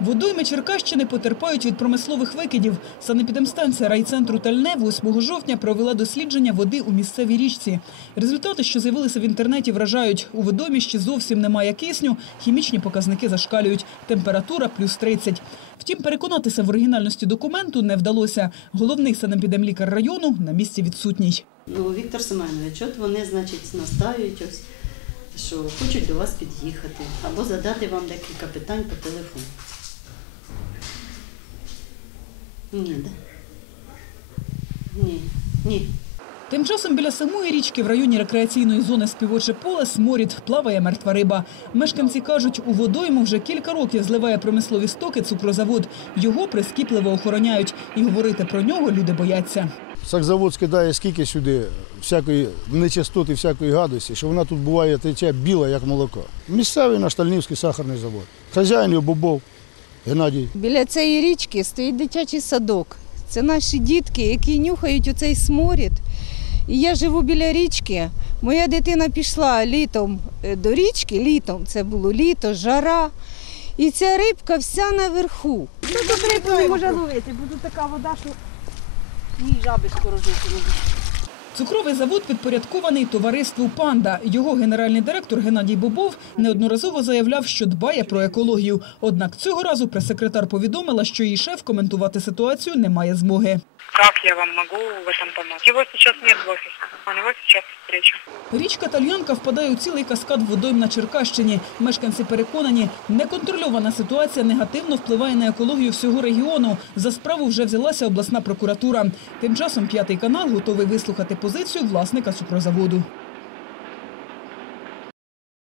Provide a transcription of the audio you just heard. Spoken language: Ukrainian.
Водойми Черкащини потерпають від промислових викидів. Санепідемстанція райцентру Тальне 8 жовтня провела дослідження води у місцевій річці. Результати, що з'явилися в інтернеті, вражають. У водоймищі зовсім немає кисню, хімічні показники зашкалюють. Температура плюс 30. Втім, переконатися в оригінальності документу не вдалося. Головний санепідемлікар району на місці відсутній. Ну, Віктор Семенович, от вони, значить, настають ось, що хочуть до вас під'їхати або задати вам декілька питань по телефону. Ні. Ні, ні. Тим часом біля самої річки в районі рекреаційної зони співоче поле сморід плаває мертва риба. Мешканці кажуть, у водойму вже кілька років зливає промислові стоки цукрозавод. Його прискіпливо охороняють. І говорити про нього люди бояться. Сакзавод скидає скільки сюди всякої нечистоти, всякої гадості, що вона тут буває тече біла, як молоко. Місцевий наш Тальнівський сахарний завод. Хазяїн його Бобов Геннадій. Біля цієї річки стоїть дитячий садок. Це наші дітки, які нюхають оцей сморід. І я живу біля річки. Моя дитина пішла літом е, до річки, літом це було літо, жара. І ця рибка вся наверху. Тут рибу не може ловити, бо тут така вода, що ні жаби скоро жити не. Цукровий завод підпорядкований товариству Панда. Його генеральний директор Геннадій Бобов неодноразово заявляв, що дбає про екологію. Однак цього разу прес-секретар повідомила, що її шеф коментувати ситуацію не має змоги. Как я вам могу в этом помочь? Его сейчас нет в офисе. У него сейчас встреча. Річка Тальянка впадає у цілий каскад водойм на Черкащині. Мешканці переконані, неконтрольована ситуація негативно впливає на екологію всього регіону. За справу вже взялася обласна прокуратура. Тим часом п'ятий канал готовий вислухати позицію власника цукрозаводу.